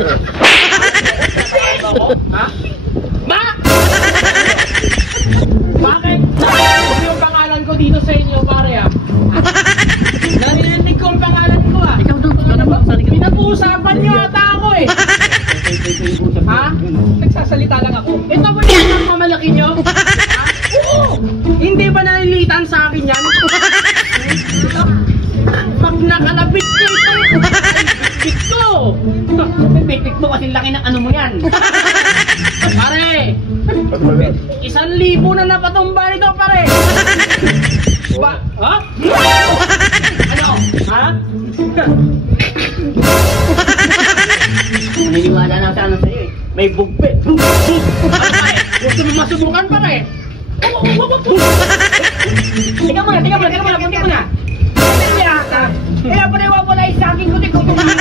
Ha? Ma! Bakit? Ano yung pangalan ko dito sa inyo, pare, ah? Narinig ko ang pangalan ko, ah. Ikaw doon, ano ba? Pinag-uusapan niyo ata ako, eh. Ha? Nagsasalita lang ako. Ito ba yung mamalaki niyo? Ha? Oo! Hindi ba nalilitan sa akin yan? Pag nakalapit ko ito, bit ko! Pipik mo kasi laki ng ano mo yan. Pare! 1,000 na napatumba nito, pare! Ha? Ano? Ha? Naniniwala na sana sa'yo eh. May bugbe. Ano pare? Gusto mo masubukan, pare? Tingnan mo na, punti mo na. Kaya pare, wawala yung saging ko, di ko kumain.